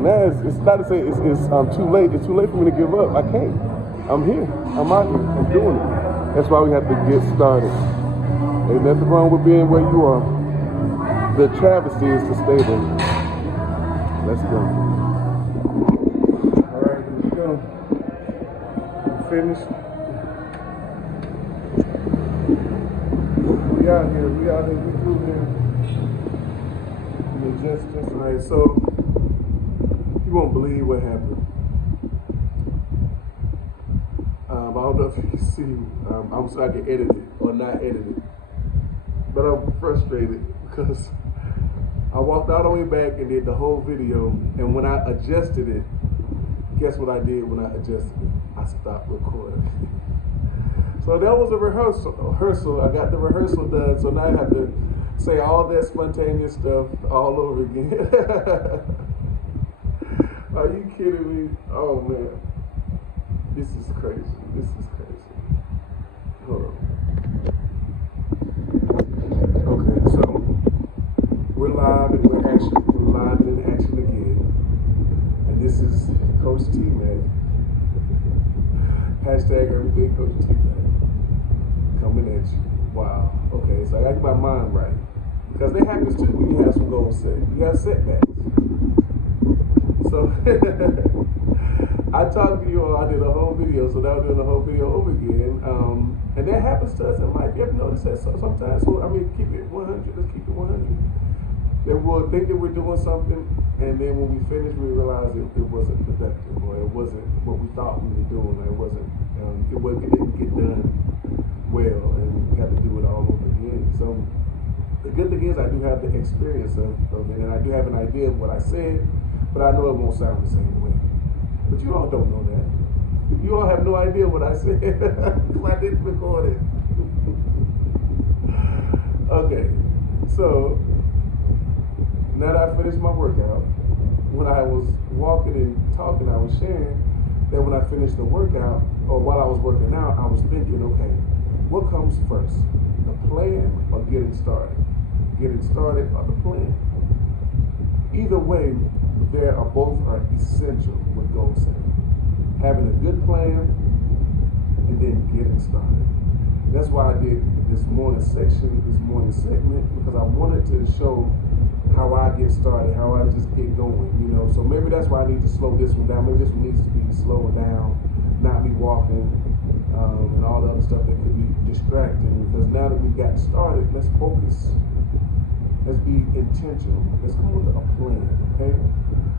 Now it's not to say it's too late. It's too late for me to give up. I can't. I'm here. I'm out here. I'm doing it. That's why we have to get started. Ain't nothing wrong with being where you are. The travesty is to stay there. Let's go. All right, let's go. We're finished. We out here. We through here. Just right. So, you won't believe what happened. I don't know if you can see. I'm so I can edit it or not edit it. But I'm frustrated because I walked all the way back and did the whole video. And when I adjusted it, guess what I did when I adjusted it? I stopped recording. So that was a rehearsal. I got the rehearsal done. So now I have to say all that spontaneous stuff all over again. Are you kidding me? Oh man. This is crazy. This is crazy. Hold on. Okay, so we're live and we're live and in action again. And this is Coach T-Mac. Hashtag everything Coach T-Mac. Coming at you. Wow. Okay, so I got my mind right. Because that happens too when you have some goals set. You have setbacks. So I talked to you all, I did a whole video, so now we're doing the whole video over again. And that happens to us in life. You ever notice that sometimes? So, I mean, keep it 100, let's keep it 100. That we'll think that we're doing something, and then when we finish, we realize it wasn't productive, or it wasn't what we thought we were doing, or it didn't get done well, and we got to do it all over again. So the good thing is I do have the experience of it, and I do have an idea of what I said, but I know it won't sound the same way. But you all don't know that. You all have no idea what I said because I didn't record it. Okay, so now that I finished my workout, when I was walking and talking, I was sharing that when I finished the workout, or while I was working out, I was thinking, okay, what comes first? The plan or getting started? Getting started or the plan? Either way, both are essential with goal setting. Having a good plan and then getting started. That's why I did this morning segment, because I wanted to show how I get started, how I just get going, you know. So maybe that's why I need to slow this one down. Maybe this one needs to be slowed down, not be walking, and all the other stuff that could be distracting. Because now that we got started, let's focus. Let's be intentional. Let's come with a plan, okay?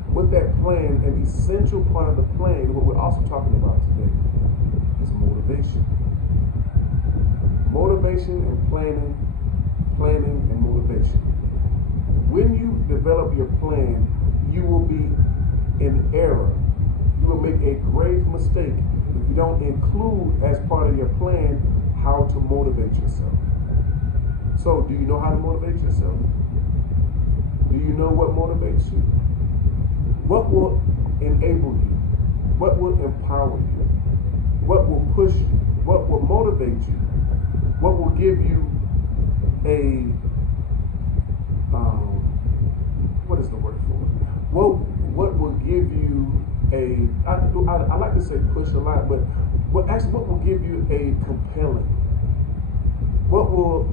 With that plan, an essential part of the plan, what we're also talking about today, is motivation. Motivation and planning and motivation. When you develop your plan, you will be in error. You will make a grave mistake if you don't include as part of your plan how to motivate yourself. So, do you know how to motivate yourself? Do you know what motivates you? What will enable you? What will empower you? What will push you? What will motivate you? What will give you a, what is the word for it? What will give you a, I like to say push a lot, but what will give you a compelling? What will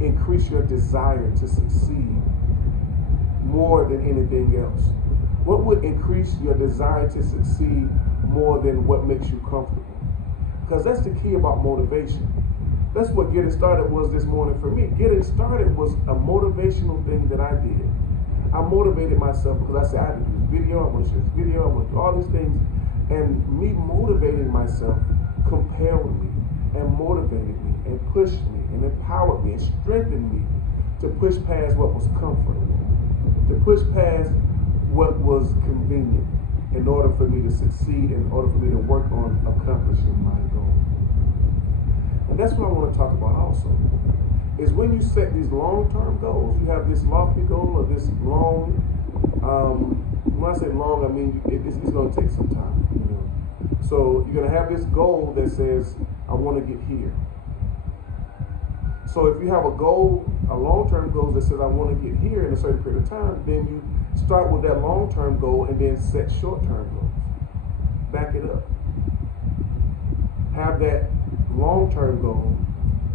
increase your desire to succeed more than anything else? What would increase your desire to succeed more than what makes you comfortable? Because that's the key about motivation. That's what getting started was this morning for me. Getting started was a motivational thing that I did. I motivated myself because I said, I have to do this video, I want to share this video, I want to do all these things. And me motivating myself compelled me and motivated me and pushed me and empowered me and strengthened me to push past what was comfort, to push past what was convenient in order for me to succeed, in order for me to work on accomplishing my goal. And that's what I want to talk about also, is when you set these long-term goals, you have this lofty goal or this long, when I say long, I mean it's going to take some time, you know. So you're going to have this goal that says, I want to get here. So if you have a goal, a long-term goal that says I want to get here in a certain period of time, then you start with that long-term goal and then set short-term goals. Back it up. Have that long-term goal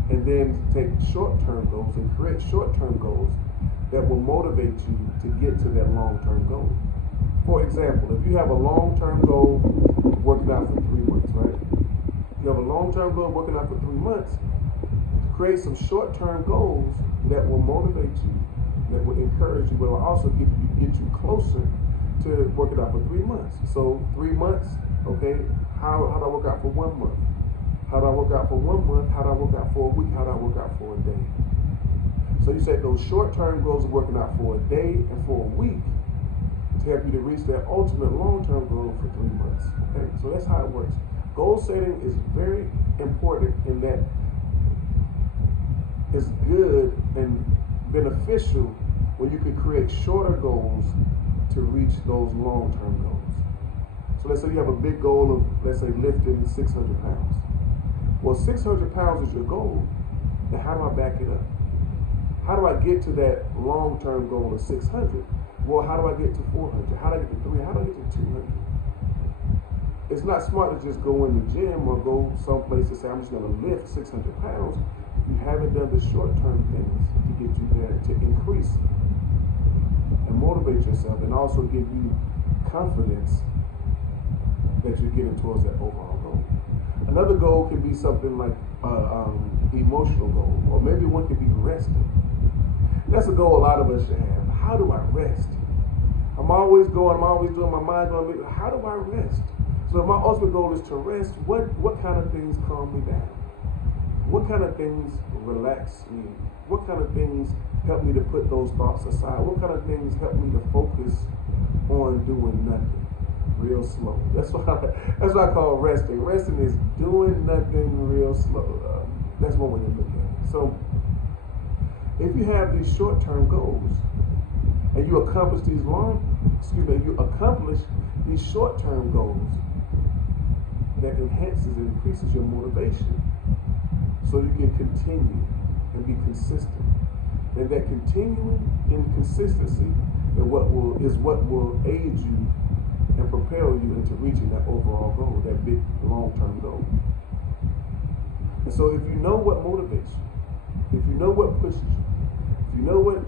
and then take short-term goals and create short-term goals that will motivate you to get to that long-term goal. For example, if you have a long-term goal working out for 3 months, right? You have a long-term goal working out for 3 months, create some short-term goals that will motivate you, that will encourage you, but will also get you closer to working out for 3 months. So 3 months, okay, how do I work out for 1 month? How do I work out for 1 month? How do I work out for a week? How do I work out for a day? So you set those short-term goals of working out for a day and for a week to help you to reach that ultimate long-term goal for 3 months. Okay, so that's how it works. Goal setting is very important in that it's good and beneficial when you can create shorter goals to reach those long-term goals. So let's say you have a big goal of, let's say, lifting 600 pounds. Well, 600 pounds is your goal. Now how do I back it up? How do I get to that long-term goal of 600? Well, how do I get to 400? How do I get to 300? How do I get to 200? It's not smart to just go in the gym or go someplace and say, I'm just going to lift 600 pounds. You haven't done the short-term things to get you there, to increase and motivate yourself and also give you confidence that you're getting towards that overall goal. Another goal can be something like emotional goal, or maybe one could be resting. That's a goal a lot of us should have. How do I rest? I'm always doing my mind going, how do I rest? So if my ultimate goal is to rest, what kind of things calm me down? What kind of things relax me? What kind of things help me to put those thoughts aside? What kind of things help me to focus on doing nothing? Real slow. That's what I call resting. Resting is doing nothing real slow. That's one way to look at it. So if you have these short-term goals and you accomplish you accomplish these short-term goals, that enhances and increases your motivation so you can continue and be consistent. And that continuing in consistency is what will aid you and propel you into reaching that overall goal, that big long-term goal. And so if you know what motivates you, if you know what pushes you, if you know what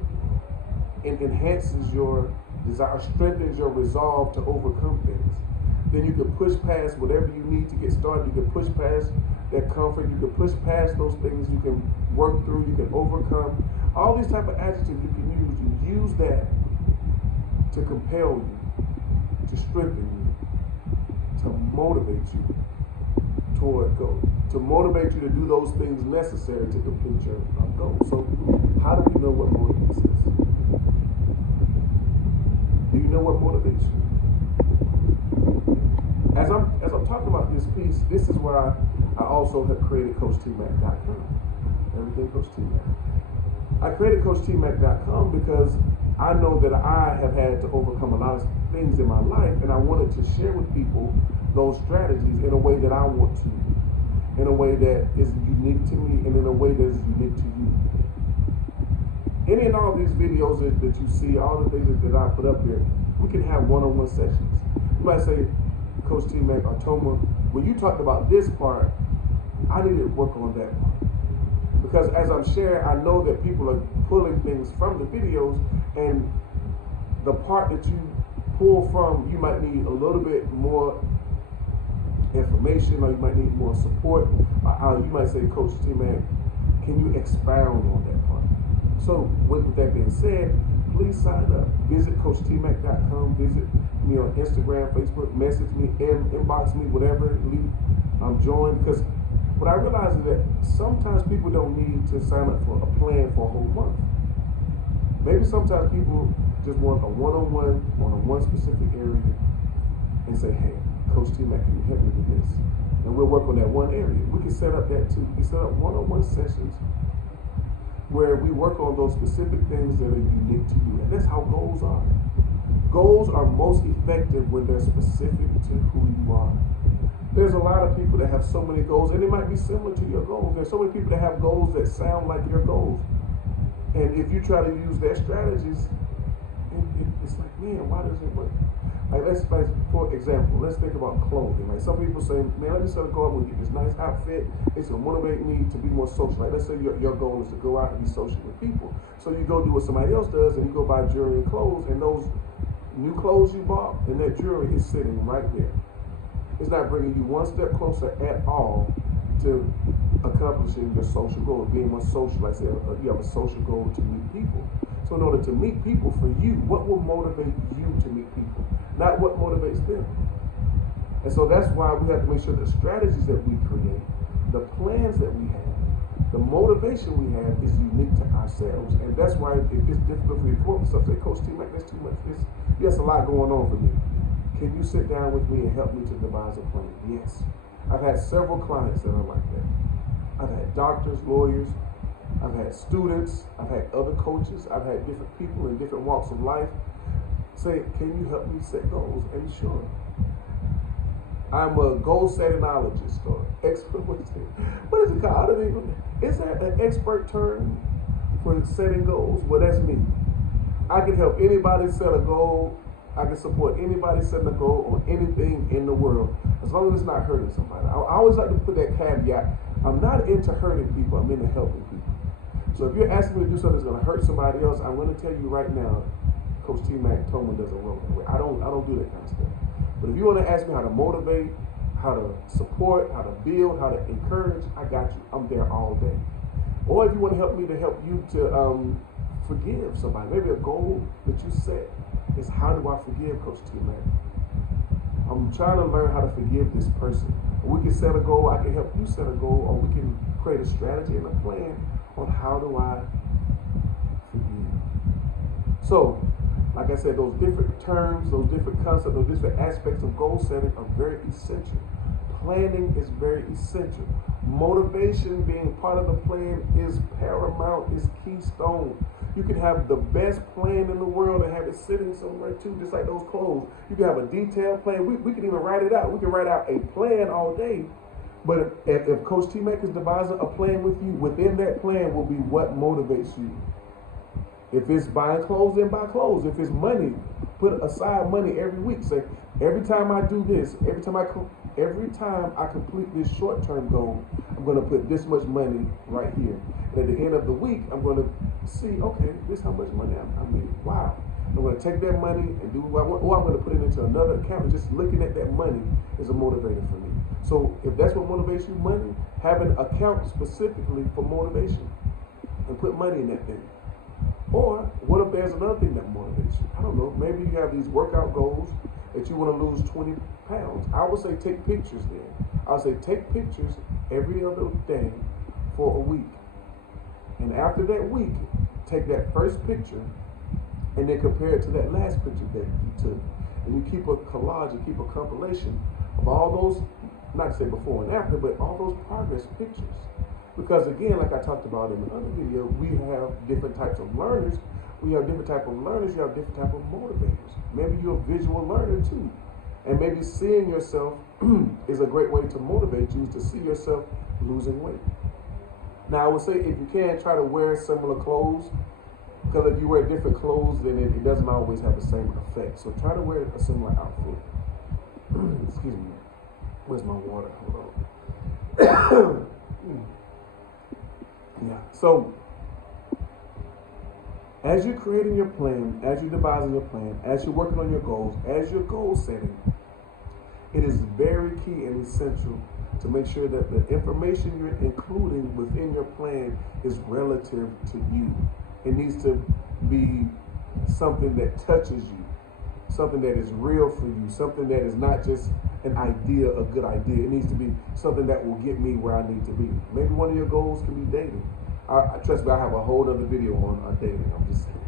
enhances your desire, strengthens your resolve to overcome things, then you can push past whatever you need to get started. You can push past that comfort. You can push past those things. You can work through. You can overcome. All these type of adjectives you can use. You use that to compel you, to strengthen you, to motivate you toward goal, to motivate you to do those things necessary to complete your goal. So how do we know what motivates us? Do you know what motivates you? As I'm talking about this piece, this is where I also have created CoachTMac.com. Everything Coach T-Mac. I created CoachTMac.com because I know that I have had to overcome a lot of things in my life, and I wanted to share with people those strategies in a way that I want to, in a way that is unique to me, and in a way that is unique to you. Any and all of these videos that you see, all the things that I put up here, we can have one-on-one sessions. You might say, Coach T-Mac or Toma, when you talked about this part, I need to work on that part. Because as I'm sharing, I know that people are pulling things from the videos, and the part that you pull from, you might need a little bit more information, or you might need more support. You might say, Coach T-Mac, can you expound on that part? So with that being said, please sign up. Visit CoachTMac.com. Visit me on Instagram, Facebook. Message me, inbox me, whatever. Join. Because what I realize is that sometimes people don't need to sign up for a plan for a whole month. Maybe sometimes people just want a one-on-one on a one specific area and say, hey, Coach T-Mac, can you help me with this? And we'll work on that one area. We can set up that too. We can set up one-on-one sessions where we work on those specific things that are unique to you. And that's how goals are. Goals are most effective when they're specific to who you are. There's a lot of people that have so many goals, and it might be similar to your goals. There's so many people that have goals that sound like your goals. And if you try to use their strategies, It's like, man, why does it work? Like, for example, let's think about clothing. Like some people say, man, let me set a goal. I'm gonna get this nice outfit. It's gonna motivate me to be more social. Like let's say your goal is to go out and be social with people. So you go do what somebody else does, and you go buy jewelry and clothes, and those new clothes you bought and that jewelry is sitting right there. It's not bringing you one step closer at all to accomplishing your social goal, being more social. Like I said, you have a social goal to meet people. So in order to meet people for you, what will motivate you to meet people? Not what motivates them. And so that's why we have to make sure the strategies that we create, the plans that we have, the motivation we have is unique to ourselves. And that's why it's difficult for you to come up with stuff. Say, Coach T, Mac, that's too much. There's a lot going on for me. Can you sit down with me and help me to devise a plan? Yes. I've had several clients that are like that. I've had doctors, lawyers, I've had students, I've had other coaches, I've had different people in different walks of life say, can you help me set goals? And sure. I'm a goal settingologist or expert. What is it called? I don't even, is that an expert term for setting goals? Well, that's me. I can help anybody set a goal. I can support anybody setting a goal on anything in the world, as long as it's not hurting somebody. I always like to put that caveat. I'm not into hurting people, I'm into helping people. So if you're asking me to do something that's going to hurt somebody else, I'm going to tell you right now, Coach T. Mac Tolman doesn't roll that way. I don't do that kind of stuff. But if you want to ask me how to motivate, how to support, how to build, how to encourage, I got you. I'm there all day. Or if you want to help me to help you to forgive somebody, maybe a goal that you set is how do I forgive Coach T. Mac? I'm trying to learn how to forgive this person. We can set a goal, I can help you set a goal, or we can create a strategy and a plan on how do I forgive. So, like I said, those different terms, those different concepts, those different aspects of goal setting are very essential. Planning is very essential. Motivation being part of the plan is paramount, is keystone. You can have the best plan in the world and have it sitting somewhere too, just like those clothes. You can have a detailed plan. We can even write it out. We can write out a plan all day. But if Coach T. Mac is devising a plan with you, within that plan will be what motivates you. If it's buying clothes, then buy clothes. If it's money, put aside money every week. Say, every time I do this, every time I complete this short-term goal, I'm going to put this much money right here. And at the end of the week, I'm going to see, okay, this is how much money I made. Wow. I'm going to take that money and do what I want, or I'm going to put it into another account. And just looking at that money is a motivator for me. So if that's what motivates you, money, have an account specifically for motivation and put money in that thing. Or what if there's another thing that motivates you? I don't know. Maybe you have these workout goals that you want to lose 20 pounds. I would say take pictures then. I would say take pictures every other day for a week. And after that week, take that first picture and then compare it to that last picture that you took. And you keep a collage, you keep a compilation of all those, not to say before and after, but all those progress pictures. Because again, like I talked about in the other video, we have different types of learners. We have different type of learners, you have different type of motivators. Maybe you're a visual learner too. And maybe seeing yourself is a great way to motivate you, to see yourself losing weight. Now I would say if you can, try to wear similar clothes, because if you wear different clothes, then it doesn't always have the same effect. So try to wear a similar outfit. Excuse me. Where's my water? Hold on. Yeah. So as you're creating your plan, as you're devising your plan, as you're working on your goals, as you're goal setting, it is very key and essential to make sure that the information you're including within your plan is relative to you. It needs to be something that touches you, something that is real for you, something that is not just an idea, a good idea. It needs to be something that will get me where I need to be. Maybe one of your goals can be dating. Trust me, I have a whole other video on dating. I'm just saying.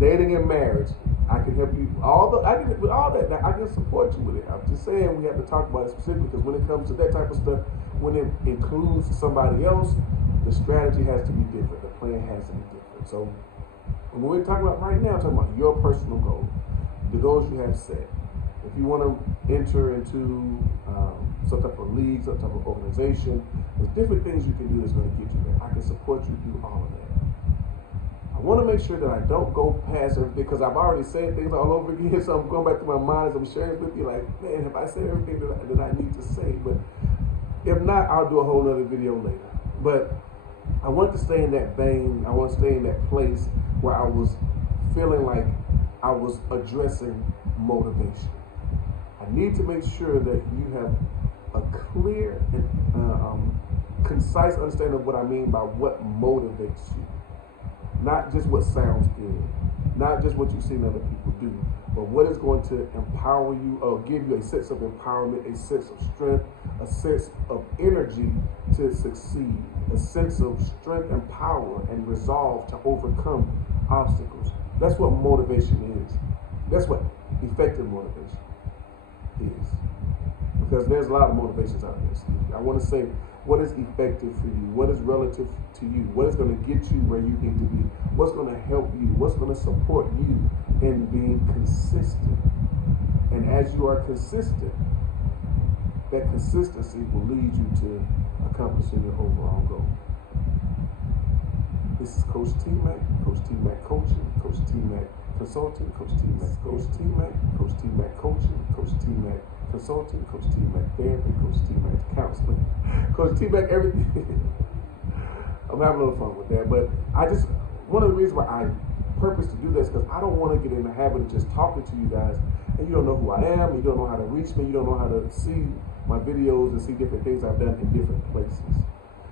Dating and marriage. I can help you with all that. I can support you with it. I'm just saying we have to talk about it specifically, because when it comes to that type of stuff, when it includes somebody else, the strategy has to be different. The plan has to be different. So when we're talking about right now, I'm talking about your personal goals, the goals you have set. If you want to enter into some type of league, some type of organization, there's different things you can do that's going to get you there. I can support you through all of that. I want to make sure that I don't go past everything, because I've already said things all over again. So I'm going back to my mind as I'm sharing with you, like, man, have I said everything that I need to say? But if not, I'll do a whole other video later. But I want to stay in that vein. I want to stay in that place where I was feeling like I was addressing motivation. I need to make sure that you have a clear and concise understanding of what I mean by what motivates you. Not just what sounds good, not just what you've seen other people do, but what is going to empower you or give you a sense of empowerment, a sense of strength, a sense of energy to succeed, a sense of strength and power and resolve to overcome obstacles. That's what motivation is. That's what effective motivation is. Because there's a lot of motivations out there. So I want to say, what is effective for you? What is relative to you? What is going to get you where you need to be? What's going to help you? What's going to support you in being consistent? And as you are consistent, that consistency will lead you to accomplishing your overall goal. This is Coach T-Mac, Coach T-Mac Coaching, Coach T-Mac Consulting, Coach T-Mac, Coach T-Mac, Coach T-Mac Coaching, Coach T-Mac Consulting, Coach T-Mac Therapy, Coach T-Mac Counseling, Coach T-Mac everything. I'm having a little fun with that, but one of the reasons why I purpose to do this, because I don't want to get in the habit of just talking to you guys and you don't know who I am, and you don't know how to reach me, you don't know how to see my videos and see different things I've done in different places.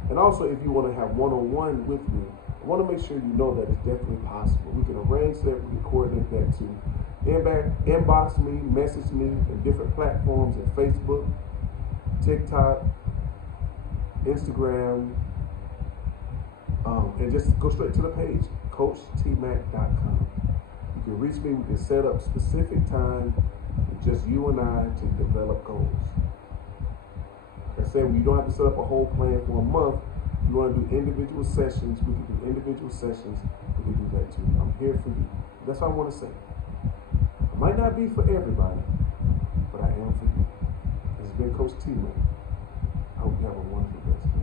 And also, if you want to have one-on-one with me, I want to make sure you know that it's definitely possible. We can arrange that, we can coordinate that too. Inbox me, message me in different platforms at Facebook, TikTok, Instagram, and just go straight to the page, CoachTmac.com. You can reach me, we can set up specific time for just you and I to develop goals. Like I said, you don't have to set up a whole plan for a month. If you want to do individual sessions, we can do individual sessions. We can do that too. I'm here for you. That's what I want to say. I might not be for everybody, but I am for you. This has been Coach T-Mac. I hope you have a wonderful day.